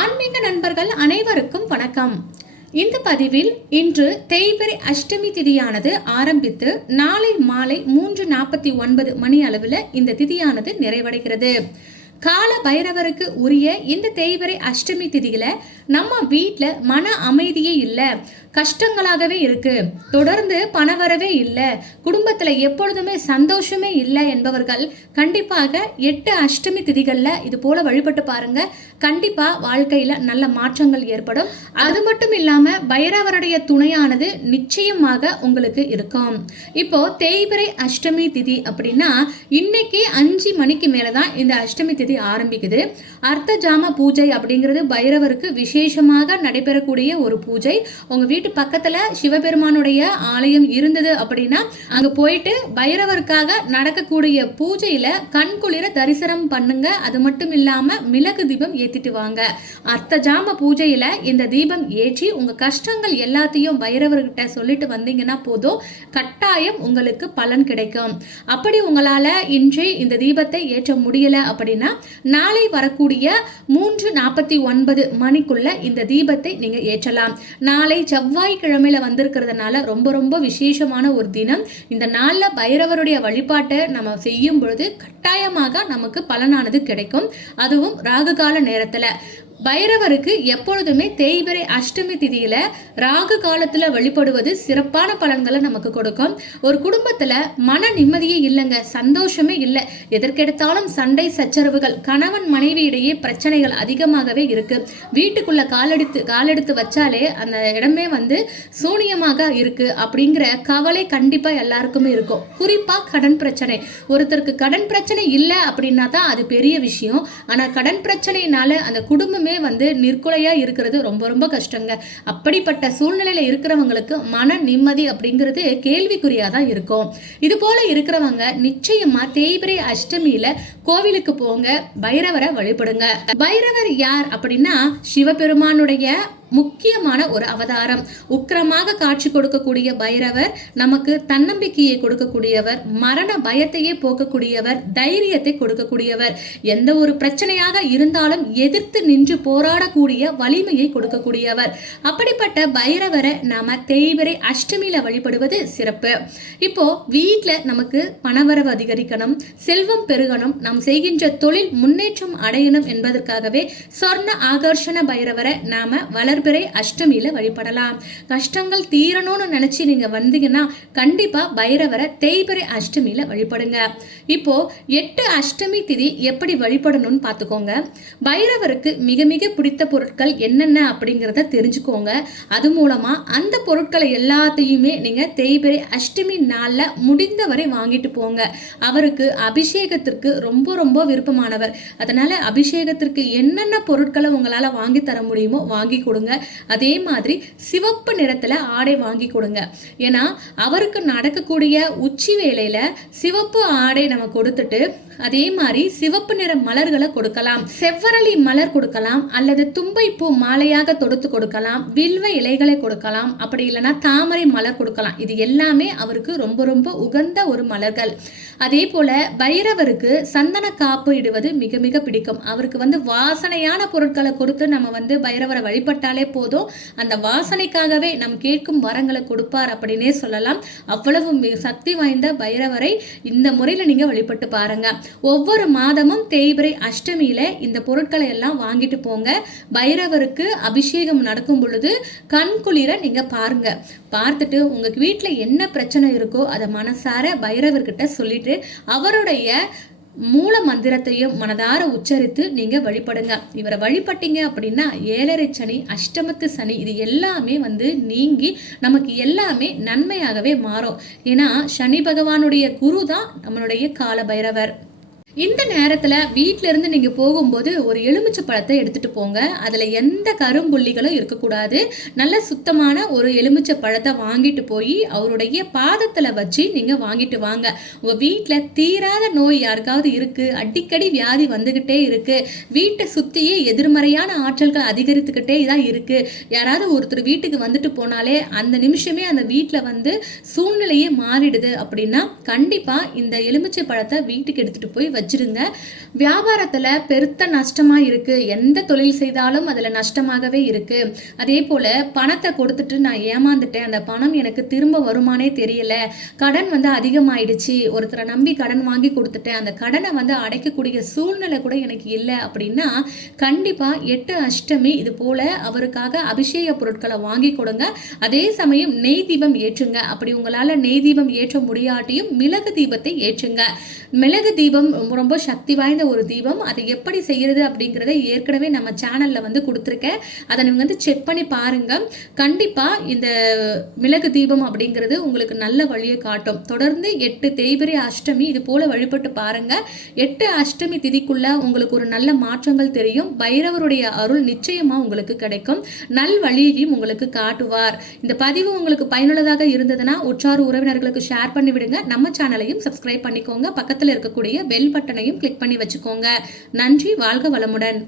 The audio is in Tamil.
ஆன்மீக நண்பர்கள் அனைவருக்கும் வணக்கம். இந்த பதிவில் இன்று தேய்பிரை அஷ்டமி திதியானது ஆரம்பித்து நாளை மாலை மூன்று நாற்பத்தி ஒன்பது மணி அளவில் இந்த திதியானது நிறைவடைகிறது. கால பைரவருக்கு உரிய இந்த தேய்பிரை அஷ்டமி திதியில நம்ம வீட்டில் மன அமைதியே இல்லை கஷ்டங்களாகவே இருக்கு. தொடர்ந்து பணவரவே இல்லை குடும்பத்தில் எப்பொழுதுமே சந்தோஷமே இல்லை என்பவர்கள் கண்டிப்பாக எட்டு அஷ்டமி திதிகளில் இது போல வழிபட்டு பாருங்க. கண்டிப்பா வாழ்க்கையில நல்ல மாற்றங்கள் ஏற்படும். அது மட்டும் இல்லாம பைரவருடைய துணையானது நிச்சயமாக உங்களுக்கு இருக்கும். இப்போ தேய்பிரை அஷ்டமி திதி அப்படின்னா இன்னைக்கு அஞ்சு மணிக்கு மேலே தான் இந்த அஷ்டமி திதி ஆரம்பிக்குது. அர்த்த ஜாம பூஜை அப்படிங்கிறது பைரவருக்கு விசேஷமாக நடைபெறக்கூடிய ஒரு பூஜை. உங்க வீட்டு பக்கத்துல சிவபெருமானுடைய ஆலயம் இருந்தது அப்படின்னா அங்க போயிட்டு பைரவருக்காக நடக்கக்கூடிய பூஜையில கண்குளிர தரிசனம் பண்ணுங்க. அது மட்டும் இல்லாம மிளகு தீபம் ஏத்திட்டு வாங்க. அர்த்த ஜாம பூஜையில இந்த தீபம் ஏற்றி உங்க கஷ்டங்கள் எல்லாத்தையும் பைரவர்கிட்ட சொல்லிட்டு வந்தீங்கன்னா போதும். கட்டாயம் உங்களுக்கு பலன் கிடைக்கும். அப்படி உங்களால இன்றே இந்த தீபத்தை ஏற்ற முடியல அப்படின்னா நாளை வரக்கூடிய மூன்று நாற்பத்தி ஒன்பது மணிக்குள்ள இந்த தீபத்தை நீங்க ஏற்றலாம். நாளை செவ்வாய்க்கிழமையில வந்திருக்கிறதுனால ரொம்ப ரொம்ப விசேஷமான ஒரு தினம். இந்த நாளில் பைரவருடைய வழிபாட்டை நம்ம செய்யும் பொழுது கட்டாயமாக நமக்கு பலனானது கிடைக்கும். அதுவும் ராகுகால நேரத்தில். பைரவருக்கு எப்பொழுதுமே தேய்பிரை அஷ்டமி திதியில ராகு காலத்துல வழிபடுவது சிறப்பான பலன்களை நமக்கு கொடுக்கும். ஒரு குடும்பத்துல மன நிம்மதியே இல்லைங்க சந்தோஷமே இல்லை. எதற்கெடுத்தாலும் சண்டை சச்சரவுகள் கணவன் மனைவி இடையே பிரச்சனைகள் அதிகமாகவே இருக்கு. வீட்டுக்குள்ள காலெடுத்து காலெடுத்து வச்சாலே அந்த இடமே வந்து சூனியமாக இருக்கு அப்படிங்கிற கவலை கண்டிப்பா எல்லாருக்குமே இருக்கும். குறிப்பா கடன் பிரச்சனை. ஒருத்தருக்கு கடன் பிரச்சனை இல்லை அப்படின்னா தான் அது பெரிய விஷயம். ஆனா கடன் பிரச்சனையினால அந்த குடும்பம் வந்து நிற்குலையா இருக்கிறது ரொம்ப ரொம்ப கஷ்டங்க. அப்படிப்பட்ட சூழ்நிலையில இருக்கிறவங்களுக்கு மன நிம்மதி அப்படிங்கிறது கேள்விக்குறியாக தான் இருக்கும். இது போல இருக்கிறவங்க நிச்சயமா தேய்பிரை அஷ்டமியில கோவிலுக்கு போங்க பைரவரை வழிபடுங்க. பைரவர் யார் அப்படின்னா சிவபெருமானுடைய முக்கியமான ஒரு அவதாரம். உக்கிரமாக காட்சி கொடுக்கக்கூடிய பைரவர் நமக்கு தன்னம்பிக்கையை கொடுக்கக்கூடியவர் மரண பயத்தையே போக்கக்கூடியவர் தைரியத்தை கொடுக்கக்கூடியவர். எந்த ஒரு பிரச்சனையாக இருந்தாலும் எதிர்த்து நின்று போராடக்கூடிய வலிமையை கொடுக்கக்கூடியவர். அப்படிப்பட்ட பைரவரை நாம தேய்பிரை அஷ்டமியில வழிபடுவது சிறப்பு. இப்போ வீட்டில் நமக்கு பணவரவு அதிகரிக்கணும் செல்வம் பெருகணும் நாம் செய்கின்ற தொழில் முன்னேற்றம் அடையணும் என்பதற்காகவே சொர்ண ஆகர்ஷண பைரவரை நாம வளர்பிறை அஷ்டமியில் வழிபடலாம். கஷ்டங்கள் தீரணும்னு நினச்சி நீங்கள் வந்தீங்கன்னா கண்டிப்பாக பைரவரை தேய்பிறை அஷ்டமியில் வழிபடுங்க. இப்போ எட்டு அஷ்டமி திதி எப்படி வழிபடணும்னு பார்த்துக்கோங்க பைரவருக்கு மிக மிக பிடித்த பொருட்கள் என்னென்ன அப்படிங்கிறத தெரிஞ்சுக்கோங்க. அது மூலமாக அந்த பொருட்களை எல்லாத்தையுமே நீங்கள் தேய்பிறை அஷ்டமி நாள்ல முடிந்தவரை வாங்கிட்டு போங்க. அவருக்கு அபிஷேகத்திற்கு ரொம்ப ரொம்ப விருப்பமானவர். அதனால் அபிஷேகத்திற்கு என்னென்ன பொருட்களை உங்களால் வாங்கி தர முடியுமோ வாங்கி கொடுங்க. அதே மாதிரி சிவப்பு நிறத்துல ஆடை வாங்கி கொடுங்க ஏன்னா அவருக்கு நடக்கக்கூடிய உச்சி வேலையில் சிவப்பு ஆடை நம்ம கொடுத்துட்டு அதே மாதிரி சிவப்பு நிற மலர்களை கொடுக்கலாம். செவ்வரளி மலர் கொடுக்கலாம் அல்லது தும்பை பூ மாலையாக தொடுத்து கொடுக்கலாம் வில்வ இலைகளை கொடுக்கலாம் அப்படி இல்லைன்னா தாமரை மலர் கொடுக்கலாம். இது எல்லாமே அவருக்கு ரொம்ப ரொம்ப உகந்த ஒரு மலர்கள். அதே போல பைரவருக்கு சந்தன காப்பு இடுவது மிக மிக பிடிக்கும். அவருக்கு வந்து வாசனையான பொருட்களை கொடுத்து நம்ம வந்து பைரவரை வழிபட்டால் போதும். அந்த வாசனைக்காகவே நம் கேட்கும் வரங்களை கொடுப்பார் அப்படின்னே சொல்லலாம். அவ்வளவு சக்தி வாய்ந்த பைரவரை இந்த முறையில் நீங்கள் வழிபட்டு பாருங்க. ஒவ்வொரு மாதமும் தேய்பிரை அஷ்டமியில இந்த பொருட்களை எல்லாம் வாங்கிட்டு போங்க. பைரவருக்கு அபிஷேகம் நடக்கும் பொழுது கண் குளிர நீங்கள் பாருங்க. பார்த்துட்டு உங்க வீட்டில் என்ன பிரச்சனை இருக்கோ அதை மனசார பைரவர்கிட்ட சொல்லிட்டு அவருடைய மூல மந்திரத்தையும் மனதார உச்சரித்து நீங்க வழிபடுங்க. இவரை வழிபட்டீங்க அப்படின்னா ஏழரை சனி அஷ்டமத்து சனி இது எல்லாமே வந்து நீங்கி நமக்கு எல்லாமே நன்மையாகவே மாறும். ஏன்னா சனி பகவானுடைய குரு தான் நம்மளுடைய கால பைரவர் இந்த நேரத்தில் வீட்டிலேருந்து நீங்கள் போகும்போது ஒரு எலுமிச்சை பழத்தை எடுத்துட்டு போங்க. அதில் எந்த கரும்புள்ளிகளும் இருக்கக்கூடாது. நல்ல சுத்தமான ஒரு எலுமிச்சை பழத்தை வாங்கிட்டு போய் அவருடைய பாதத்தில் வச்சு நீங்கள் வாங்கிட்டு வாங்க. உங்கள் வீட்டில் தீராத நோய் யாருக்காவது இருக்குது அடிக்கடி வியாதி வந்துக்கிட்டே இருக்குது வீட்டை சுற்றியே எதிர்மறையான ஆற்றல்கள் அதிகரித்துக்கிட்டே தான் இருக்குது யாராவது ஒருத்தர் வீட்டுக்கு வந்துட்டு போனாலே அந்த நிமிஷமே அந்த வீட்டில் வந்து சூழ்நிலையே மாறிடுது அப்படின்னா கண்டிப்பாக இந்த எலுமிச்சை பழத்தை வீட்டுக்கு எடுத்துகிட்டு போய் வச்சு வச்சுருங்க. வியாபாரத்தில் பெருத்த நஷ்டமாக இருக்குது எந்த தொழில் செய்தாலும் அதில் நஷ்டமாகவே இருக்குது அதே போல் பணத்தை கொடுத்துட்டு நான் ஏமாந்துட்டேன். அந்த பணம் எனக்கு திரும்ப வருமானே தெரியல. கடன் வந்து அதிகமாயிடுச்சு. ஒருத்தரை நம்பி கடன் வாங்கி கொடுத்துட்டேன். அந்த கடனை வந்து அடைக்கக்கூடிய சூழ்நிலை கூட எனக்கு இல்லை அப்படின்னா கண்டிப்பாக எட்டு அஷ்டமி இது போல் அவருக்காக அபிஷேக பொருட்களை வாங்கி கொடுங்க. அதே சமயம் நெய் தீபம் ஏற்றுங்க. அப்படி உங்களால் நெய் தீபம் ஏற்ற முடியாட்டியும் மிளகு தீபத்தை ஏற்றுங்க. மிளகு தீபம் ரொம்ப ரொம்ப சக்தி வாய்ந்த ஒரு தீபம். அதை எப்படி செய்கிறது அப்படிங்கிறத ஏற்கனவே நம்ம சேனலில் வந்து கொடுத்துருக்கேன். அதை நீங்கள் வந்து செக் பண்ணி பாருங்கள் கண்டிப்பாக இந்த மிளகு தீபம் அப்படிங்கிறது உங்களுக்கு நல்ல வழியை காட்டும். தொடர்ந்து எட்டு தேய்பிரி அஷ்டமி இது போல் வழிபட்டு பாருங்கள் எட்டு அஷ்டமி திதிக்குள்ளே உங்களுக்கு ஒரு நல்ல மாற்றங்கள் தெரியும். பைரவருடைய அருள் நிச்சயமாக உங்களுக்கு கிடைக்கும். நல் வழியையும் உங்களுக்கு காட்டுவார். இந்த பதிவு உங்களுக்கு பயனுள்ளதாக இருந்ததுன்னா உற்றார் உறவினர்களுக்கு ஷேர் பண்ணிவிடுங்க. நம்ம சேனலையும் சப்ஸ்கிரைப் பண்ணிக்கோங்க. பக்கத்தில் பக்கத்தில் இருக்கக்கூடிய பெல் பட்டனையும் கிளிக் பண்ணி வச்சுக்கோங்க. நன்றி வாழ்க வளமுடன்.